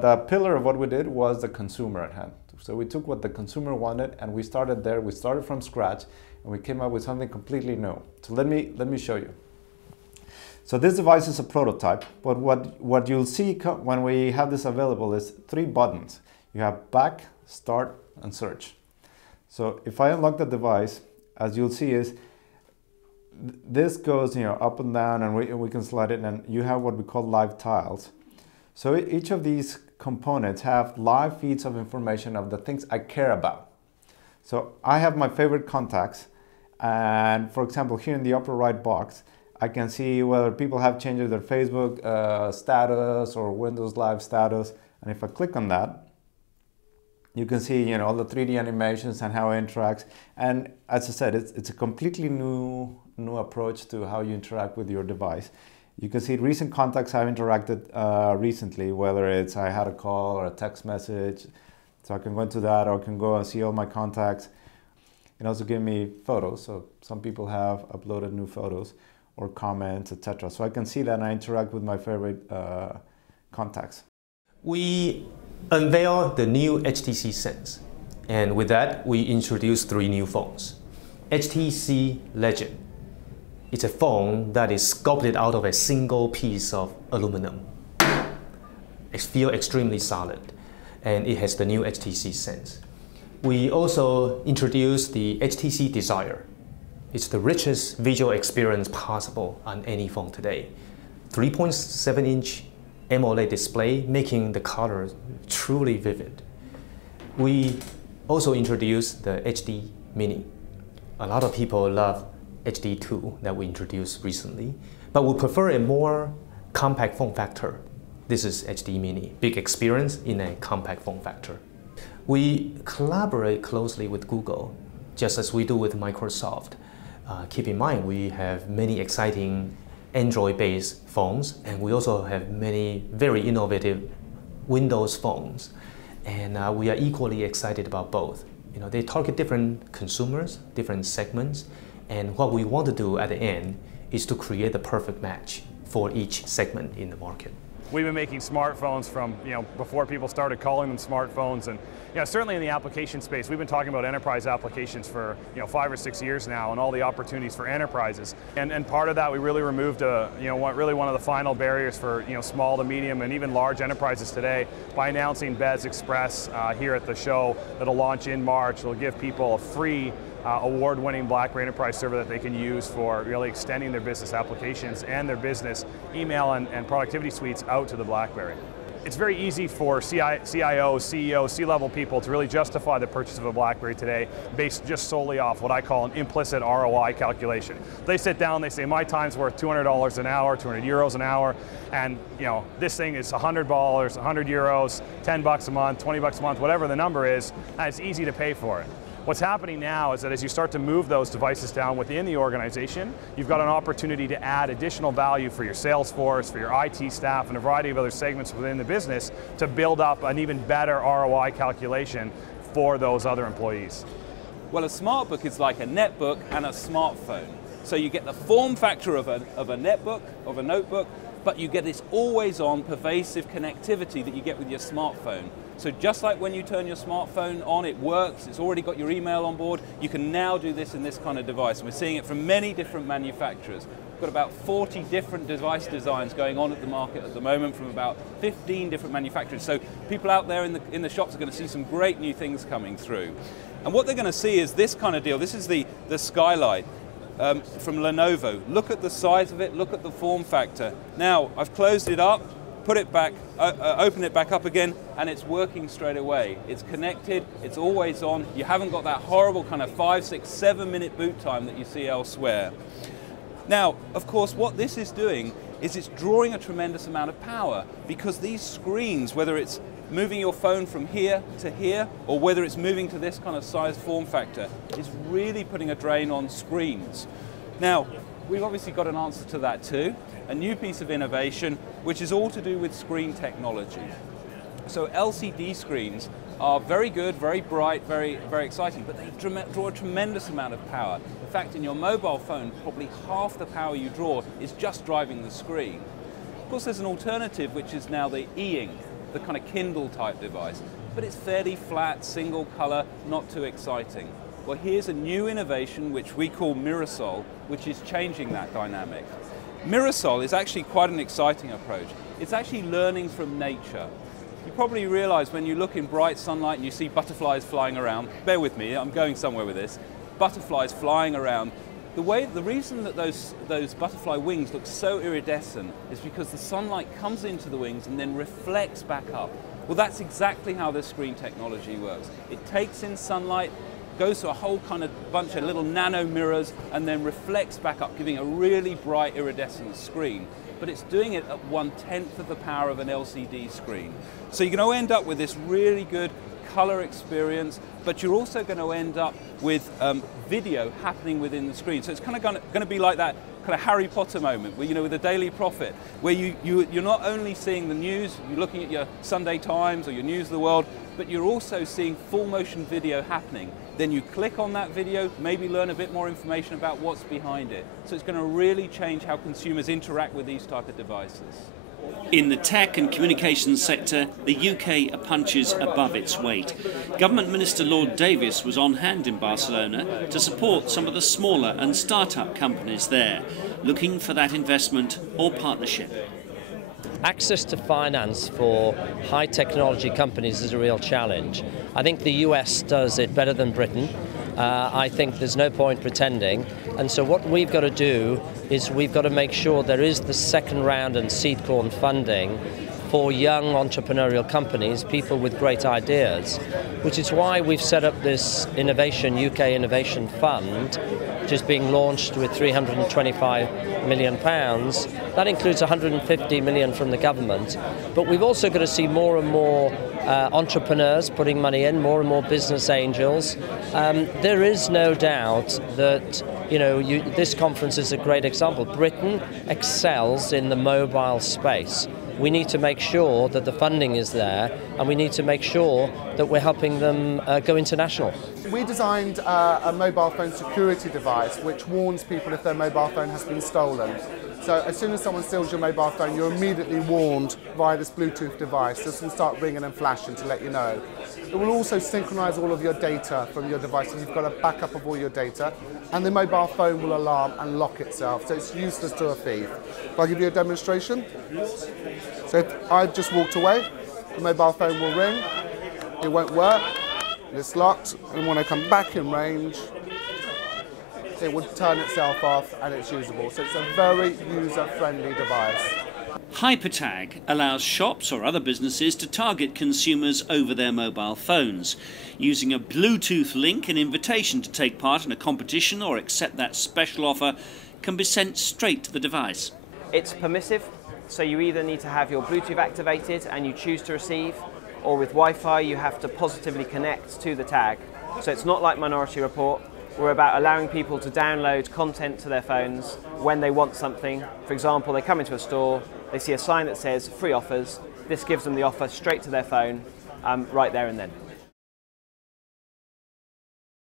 The pillar of what we did was the consumer at hand. So we took what the consumer wanted and we started there. We started from scratch and we came up with something completely new. So let me show you. So this device is a prototype, but what you'll see when we have this available is 3 buttons. You have back, start, and search. So if I unlock the device, as you'll see is this goes up and down, and we can slide it, and you have what we call live tiles. So each of these components have live feeds of information of the things I care about. So I have my favorite contacts, and for example here in the upper right box I can see whether people have changed their Facebook status or Windows Live status, and if I click on that you can see all the 3D animations and how it interacts. And as I said, it's a completely new approach to how you interact with your device. You can see recent contacts I've interacted recently, whether it's I had a call or a text message. So I can go into that, or I can go and see all my contacts. It also gives me photos, so some people have uploaded new photos or comments, etc. So I can see that and I interact with my favorite contacts. We unveiled the new HTC Sense, and with that we introduced 3 new phones. HTC Legend. It's a phone that is sculpted out of a single piece of aluminum. It feels extremely solid, and it has the new HTC Sense. We also introduced the HTC Desire. It's the richest visual experience possible on any phone today. 3.7-inch AMOLED display, making the colors truly vivid. We also introduced the HD Mini. A lot of people love HD2 that we introduced recently, but we prefer a more compact form factor. This is HD Mini, big experience in a compact form factor. We collaborate closely with Google, just as we do with Microsoft. Keep in mind, we have many exciting Android-based phones, and we also have many very innovative Windows phones. And we are equally excited about both. They target different consumers, different segments, and what we want to do at the end is to create the perfect match for each segment in the market. We've been making smartphones from before people started calling them smartphones, and certainly in the application space, we've been talking about enterprise applications for 5 or 6 years now, and all the opportunities for enterprises. And part of that, we really removed really one of the final barriers for small to medium and even large enterprises today by announcing BES Express here at the show. That'll launch in March. It'll give people a free award-winning BlackBerry Enterprise server that they can use for really extending their business applications and their business email and productivity suites out to the BlackBerry. It's very easy for CIOs, CEOs, C-level people to really justify the purchase of a BlackBerry today based just solely off what I call an implicit ROI calculation. They sit down, they say, my time's worth $200 an hour, 200 euros an hour, and this thing is $100, 100 euros, 10 bucks a month, 20 bucks a month, whatever the number is, and it's easy to pay for it. What's happening now is that as you start to move those devices down within the organization, you've got an opportunity to add additional value for your sales force, for your IT staff, and a variety of other segments within the business to build up an even better ROI calculation for those other employees. Well, a SmartBook is like a netbook and a smartphone. So you get the form factor of a netbook, of a notebook, but you get this always-on pervasive connectivity that you get with your smartphone. So just like when you turn your smartphone on, it works, it's already got your email on board, you can now do this in this kind of device. And we're seeing it from many different manufacturers. We've got about 40 different device designs going on at the market at the moment from about 15 different manufacturers. So people out there in the shops are going to see some great new things coming through. And what they're going to see is this kind of deal. This is the Skylight from Lenovo. Look at the size of it, look at the form factor. Now, I've closed it up, put it back, open it back up again, and it's working straight away. It's connected, it's always on. You haven't got that horrible kind of 5, 6, 7 minute boot time that you see elsewhere. Now, of course, what this is doing is it's drawing a tremendous amount of power, because these screens, whether it's moving your phone from here to here, or whether it's moving to this kind of size form factor, is really putting a drain on screens. Now, we've obviously got an answer to that too, a new piece of innovation, which is all to do with screen technology. So LCD screens are very good, very bright, very exciting, but they draw a tremendous amount of power. In fact, in your mobile phone, probably half the power you draw is just driving the screen. Of course, there's an alternative, which is now the e-ink. the kind of Kindle type device, but it's fairly flat, single color, not too exciting. Well, here's a new innovation which we call Mirasol, which is changing that dynamic. Mirasol is actually quite an exciting approach. It's actually learning from nature. You probably realize when you look in bright sunlight and you see butterflies flying around, bear with me, I'm going somewhere with this, butterflies flying around. The reason that those butterfly wings look so iridescent is because the sunlight comes into the wings and then reflects back up. Well, that's exactly how this screen technology works. It takes in sunlight, goes to a whole kind of bunch of little nano mirrors and then reflects back up, giving a really bright iridescent screen. But it's doing it at 1/10 of the power of an LCD screen. So you're going to end up with this really good color experience, but you're also going to end up with video happening within the screen. So it's kind of going to be like that kind of Harry Potter moment, where, you know, with the Daily Prophet, where you're not only seeing the news, you're looking at your Sunday Times or your News of the World, but you're also seeing full motion video happening. Then you click on that video, maybe learn a bit more information about what's behind it. So it's going to really change how consumers interact with these type of devices. In the tech and communications sector, the UK punches above its weight. Government Minister Lord Davis was on hand in Barcelona to support some of the smaller and start-up companies there, looking for that investment or partnership. Access to finance for high technology companies is a real challenge. I think the US does it better than Britain. I think there's no point pretending. And so what we've got to do is we've got to make sure there is the second round and seed corn funding for young entrepreneurial companies, people with great ideas, which is why we've set up this UK Innovation Fund, which is being launched with £325 million. That includes 150 million from the government. But we've also got to see more and more entrepreneurs putting money in, more and more business angels. There is no doubt that this conference is a great example. Britain excels in the mobile space. We need to make sure that the funding is there, and we need to make sure that we're helping them go international. We designed a mobile phone security device which warns people if their mobile phone has been stolen. So as soon as someone steals your mobile phone, you're immediately warned via this Bluetooth device. This will start ringing and flashing to let you know. It will also synchronize all of your data from your device, so you've got a backup of all your data, and the mobile phone will alarm and lock itself, so it's useless to a thief. If I give you a demonstration. So if I've just walked away, the mobile phone will ring, it won't work, it's locked, and when I come back in range, it would turn itself off and it's usable. So it's a very user-friendly device. HyperTag allows shops or other businesses to target consumers over their mobile phones. Using a Bluetooth link, an invitation to take part in a competition or accept that special offer can be sent straight to the device. It's permissive, so you either need to have your Bluetooth activated and you choose to receive, or with Wi-Fi you have to positively connect to the tag. So it's not like Minority Report. We're about allowing people to download content to their phones when they want something. For example, they come into a store, they see a sign that says free offers. This gives them the offer straight to their phone right there and then.